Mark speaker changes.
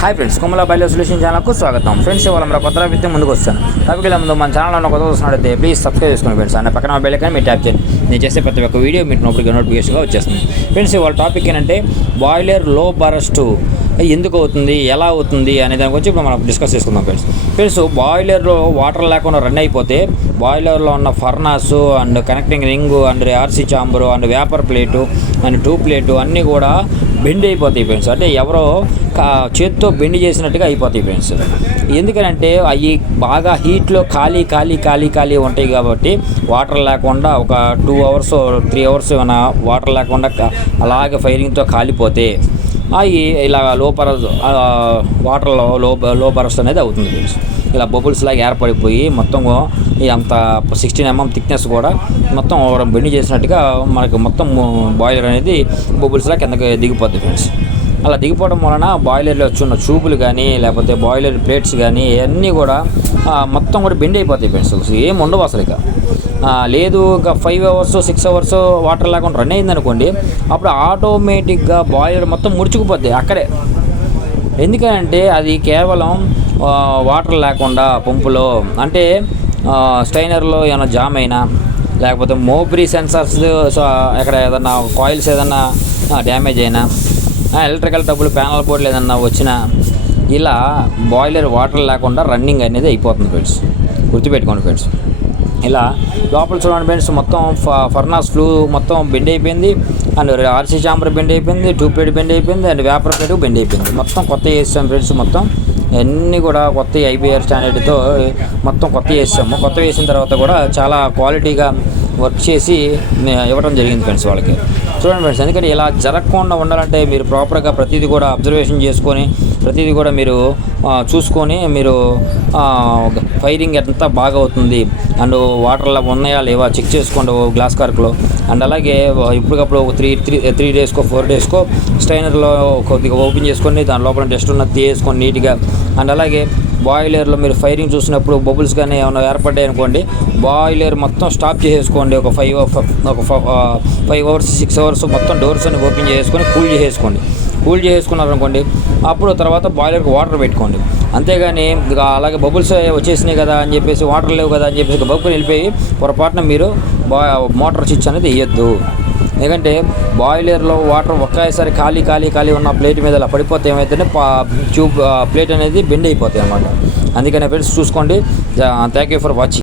Speaker 1: Hi friends కుమల బయలు solution ఛానల్కు స్వాగతం. ఫ్రెండ్స్ ఇవాళ మన కొత్త విద్య ముందుకు వస్తాను టాపిక్ ముందు మన ఛానల్లో ఉన్న కొత్త వస్తున్నట్టయితే ప్లీజ్ సబ్స్క్రైబ్ చేసుకోండి ఫ్రెండ్స్ అన్న పక్కన బెల్ కానీ మీరు ట్యాప్ చేయండి. నేను చేసే ప్రతి ఒక్క వీడియో మీకు నోటికి నోటిఫికేషన్గా వచ్చేస్తుంది. ఫ్రెండ్స్ ఇవాళ టాపిక్ ఏంటంటే బాయిలర్లో బరస్ట్ ఎందుకు అవుతుంది? ఎలా అవుతుంది? అనే దాని గురించి ఇప్పుడు మనం డిస్కస్ చేసుకుందాం ఫ్రెండ్స్ ఫ్రెండ్స్ బాయిలర్లో వాటర్ లేకుండా రన్ అయిపోతే బాయిలర్లో ఉన్న furnace and connecting ring and RC chamber and vapour plate and two plate అన్నీ కూడా బెండ్ అయిపోతాయి ఫ్రెండ్స్ అంటే ఎవరో చేత్తో బెండ్ చేసినట్టుగా అయిపోతాయి ఫ్రెండ్స్ ఎందుకనంటే అవి బాగా హీట్లో ఖాళీ ఖాళీ ఖాళీ ఖాళీ ఉంటాయి కాబట్టి వాటర్ లేకుండా ఒక టూ అవర్స్ త్రీ అవర్స్ ఏమైనా వాటర్ లేకుండా అలాగే ఫైరింగ్తో కాలిపోతే అవి ఇలా లోపర వాటర్లో లో లో అనేది అవుతుంది ఫ్రెండ్స్. ఇలా బబుల్స్ లాగా ఏర్పడిపోయి మొత్తం ఈ అంత సిక్స్టీన్ ఎంఎం థిక్నెస్ కూడా మొత్తం బెండ్ చేసినట్టుగా మనకు మొత్తం బాయిలర్ అనేది బబుల్స్ లాగా కిందకి దిగిపోద్ది ఫ్రెండ్స్. అలా దిగిపోవడం వలన బాయిలర్లో వచ్చిన చూపులు కానీ లేకపోతే బాయిలర్ ప్లేట్స్ కానీ ఇవన్నీ కూడా మొత్తం కూడా బెండ్ అయిపోతాయి ఫ్రెండ్స్. ఏం ఉండవు అసలు ఇక. లేదు ఒక five hours six hours water లేకుండా రన్ అయింది అనుకోండి అప్పుడు ఆటోమేటిక్గా బాయిలర్ మొత్తం ముడుచుకుపోద్ది అక్కడే. ఎందుకంటే అది కేవలం వాటర్ లేకుండా పంపులో అంటే ఆ, స్టైనర్లో ఏమైనా జామ్ అయినా లేకపోతే మోబ్రీ సెన్సార్స్ సో ఎక్కడ ఏదన్నా కాయిల్స్ ఏదన్నా డ్యామేజ్ అయినా ఎలక్ట్రికల్ టబ్బులు ప్యానల్ బోర్డులు ఏదన్నా వచ్చినా ఇలా బాయిలర్ వాటర్ లేకుండా రన్నింగ్ అనేది అయిపోతుంది ఫ్రెండ్స్ గుర్తుపెట్టుకోండి ఫ్రెండ్స్ ఇలా లోపల చూడండి ఫ్రెండ్స్ మొత్తం ఫ- ఫర్నాస్ ఫ్లూ మొత్తం బెండ్ అయిపోయింది. అండ్ ఆర్సీ చాంబర్ బెండ్ అయిపోయింది ట్యూబ్ ప్లేట్ బెండ్ అయిపోయింది అండ్ వేపర్ ప్లేట్ బెండ్ అయిపోయింది. మొత్తం కొత్త చేసాం ఫ్రెండ్స్ మొత్తం. అన్నీ కూడా కొత్త ఐబీఆర్ స్టాండర్డ్తో మొత్తం కొత్త చేసాము. కొత్త వేసిన తర్వాత కూడా చాలా క్వాలిటీగా వర్క్ చేసి ఇవ్వడం జరిగింది ఫ్రెండ్స్ వాళ్ళకి. చూడండి ఫ్రెండ్స్ ఎందుకంటే ఇలా జరగకుండా ఉండాలంటే మీరు ప్రాపర్గా ప్రతిదీ కూడా అబ్జర్వేషన్ చేసుకొని ప్రతిదీ కూడా మీరు చూసుకొని మీరు ఫైరింగ్ ఎంత బాగా అవుతుంది అండ్ వాటర్లో ఉన్నాయా లేవా చెక్ చేసుకోండి గ్లాస్ కార్క్లో. అండ్ అలాగే ఇప్పటికప్పుడు ఒక త్రీ త్రీ త్రీ డేస్కో ఫోర్ డేస్కో స్ట్రైనర్లో కొద్దిగా ఓపెన్ చేసుకొని దాని లోపల డస్ట్ ఉన్న తీసేసుకొని నీట్గా అండ్ అలాగే బాయిలర్లో మీరు ఫైరింగ్ చూసినప్పుడు బబుల్స్ కానీ ఏమైనా ఏర్పడ్డాయి అనుకోండి బాయిలర్ మొత్తం స్టాప్ చేసేసుకోండి. ఒక ఫైవ్ ఒక ఫైవ్ అవర్స్ సిక్స్ అవర్స్ మొత్తం డోర్స్ అన్ని ఓపెన్ చేసుకొని కూల్ చేసేసుకోండి. కూల్ చేసుకున్నారు అనుకోండి అప్పుడు తర్వాత బాయిలర్కి వాటర్ పెట్టుకోండి. అంతేగాని అలాగే బబుల్స్ వచ్చేసినాయి కదా అని చెప్పేసి వాటర్ లేవు కదా అని చెప్పేసి బబ్బులు వెళ్ళిపోయి పొరపాటున మీరు బా మోటార్ స్విచ్ అనేది వేయద్దు. ఎందుకంటే బాయిలర్లో వాటర్ ఒకేసారి ఖాళీ ఖాళీ ఖాళీ ఉన్న ప్లేట్ మీద అలా పడిపోతే ఏమైతే ట్యూబ్ ప్లేట్ అనేది బెండ్ అయిపోతాయి అన్నమాట. అందుకని ఫ్రెండ్స్ చూసుకోండి థ్యాంక్ యూ ఫర్ వాచింగ్.